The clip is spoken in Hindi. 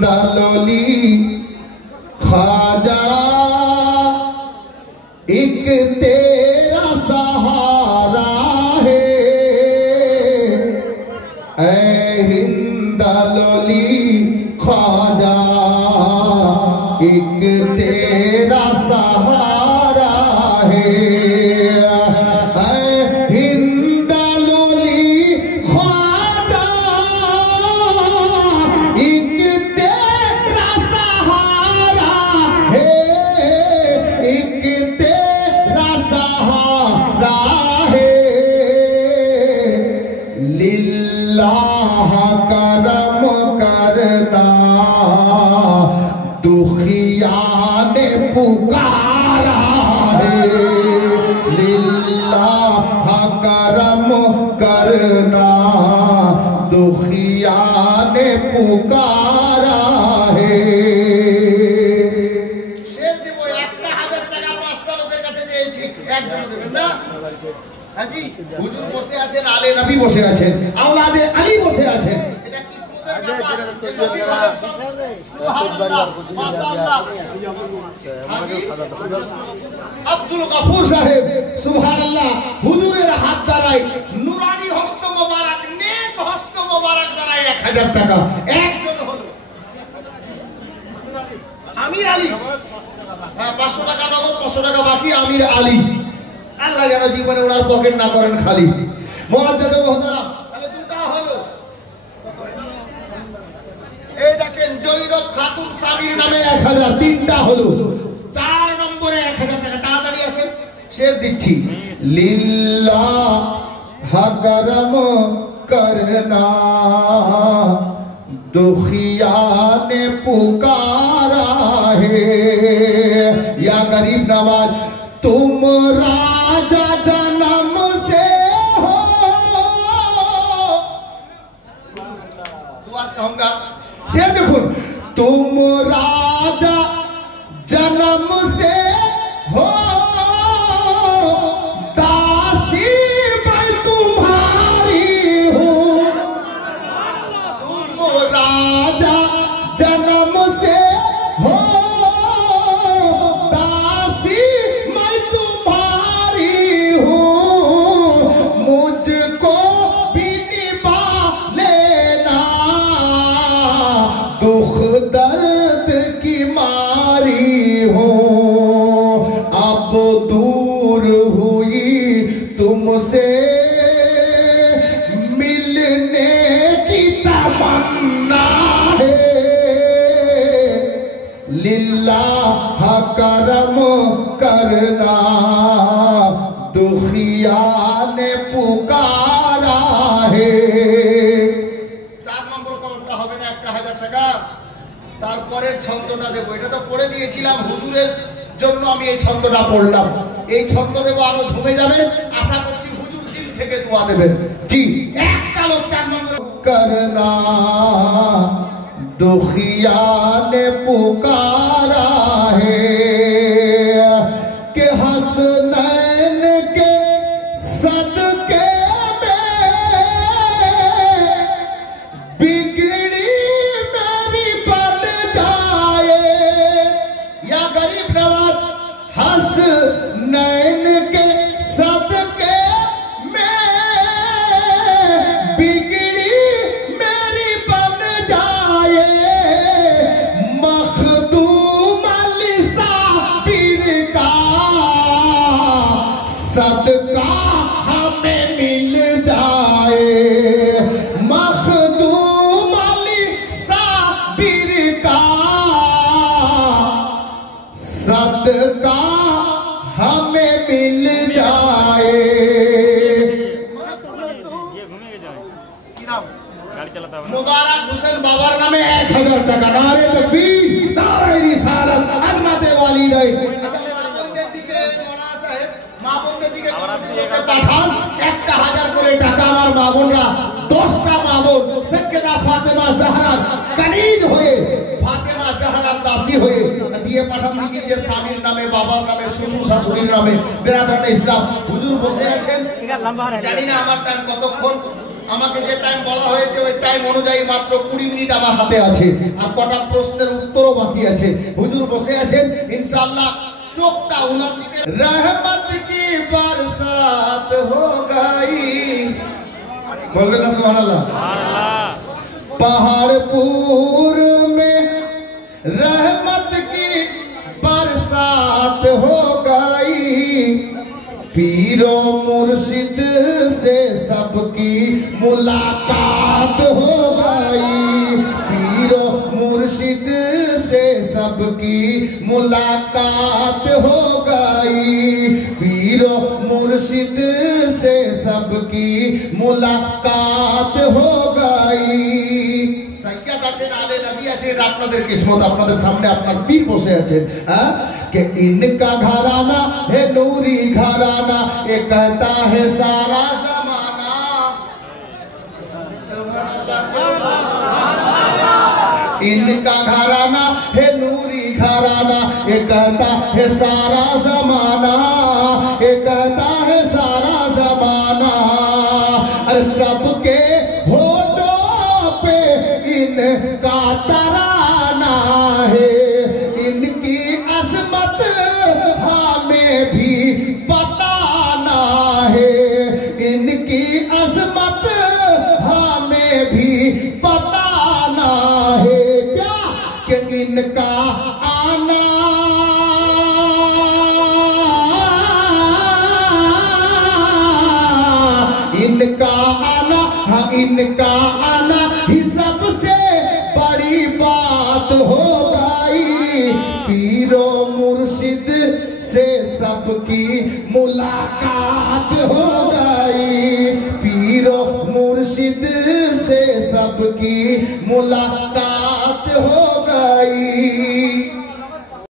हिंदलोली ख्वाजा एक तेरा सहारा है, ऐ हिंदलोली ख्वाजा एक तेरा सहारा है, करम करना दुखिया ने पुकारा है, लिल्लाह करम करना दुखिया ने पुकारा है। शेर দিব 1000 টাকা 5টা লোকের কাছে চেয়েছি, একজন দেবেন না? হাজি হুজুর বসে আছেন, আলে নবী বসে আছেন, আওলাদে আলী বসে আছেন, এটা কিসমতের ব্যাপার। সুবহানাল্লাহ, মাশাআল্লাহ। আব্দুল গফুর সাহেব সুবহানাল্লাহ, হুজুরের হাত দ্বারাই নুরানি হস্ত মোবারক, নেক হস্ত মোবারক দ্বারাই 1000 টাকা একজন হলো। আমির আলী, হ্যাঁ 500 টাকা নগদ, 500 টাকা বাকি। আমির আলী, আল্লাহ যেন জীবনে ওনার পকেট না করেন খালি। মুআজ্জাজ মুহতারাম, তাহলে দুটো হলো। এই দেখেন জয়রব খাতুন সাবির নামে 1000, তিনটা হলো। 4 নম্বরে 1000 টাকা, তাড়াতাড়ি আসেন, শের দিচ্ছি। লিল্লাহ করম করনা दुखिया ने पुकारा है, या गरीब नवाज तुम राजा जन्म से हो। दुआ चाहूंगा, शेर देखो, तुम राजा जन्म से हो, दासी मैं तुम्हारी हूँ। तुम राजा जन्म से हो, दासी मैं तुम्हारी हूँ, मुझको भी निभा लेना, दुख दर्द की मारी हूँ, अब दूर हुई तुमसे मिलने की तमन्ना है, लिल्लाह करम करना दुखिया ने पुकारा है। 4 নম্বর কলমটা হবে না 1000 টাকা। তারপরে ছন্দটা দেব, এটা তো পড়ে দিয়েছিলাম হুজুরের জন্য, আমি এই ছন্দটা পড়লাম। এই ছন্দ দেব, আরো ঝুমে যাবেন। আশা করছি হুজুর দিল থেকে দোয়া দেবেন। জি, একটা লোক 4 নম্বর करना दुखिया ने पुकारा है, कि हसनैन के सदके में बिगड़ी मेरी बन जाए, या गरीब नवाज हसनैन के सदके में बिगड़ी मेरी बन जाए, मखदूम अली साबिर का सदका हमें मिल जाए, मखदूम अली साबिर का सदका हमें मिल जाए। मुबारक हुसैन बाबर नामे 1000 টাকা। नारे तकबीर, नारे रिसालत, अजमते वालिदैन। মা বোনদের দিকে পাঠান 1000 করে টাকা। আমার মা বোনরা 10টা মা বোন সৈয়দা ফাতেমা জাহরার কানিজ হয়ে, ফাতেমা জাহরার দাসী হয়ে দিয়ে পাঠান দিকে, নিজের স্বামীর নামে, বাবার নামে, শ্বশুর শাশুড়ির নামে। বেরাদারানে ইসলাম, হুজুর বসে আছেন, জানি না আমার টাইম কতক্ষণ। আমাকে যে টাইম বলা হয়েছে ওই টাইম অনুযায়ী মাত্র 20 মিনিট আমার হাতে আছে, আর কটা প্রশ্নের উত্তরও বাকি আছে। হুজুর বসে আছেন, ইনশাআল্লাহ চোখটা উনার দিকে। রহমত কি বরসাত হো গাই, বলবেন না সুবহানাল্লাহ? पहाड़पुर में रहमत की बरसात हो गई, पीरो मुर्शिद से सबकी मुलाकात हो गई, पीरो मुर्शिद से सबकी मुलाकात हो गई, पीरो मुर्शिद से सबकी मुलाकात हो गई। सैयद আছেন, আলে নবী আছেন, আপনাদের কিসমত, আপনাদের সামনে আপনার পীর বসে আছেন। হ্যাঁ, कि इनका घराना है नूरी घराना, ये कहता है सारा जमाना। इनका घराना है नूरी घराना, ये कहता है सारा जमाना, ये कहता है सारा जमाना। अरे सबके होठों पे इनका तराना है, इनकी अजमत हमें भी बताना है, इनकी अजमत हमें भी बताना है। क्या कि इनका आना इनका आना, हाँ इनका आना ही सबसे बड़ी बात हो गई, पीरो मुर्शिद से सबकी मुलाकात हो गई, पीरो मुर्शिद से सबकी मुलाकात हो गई।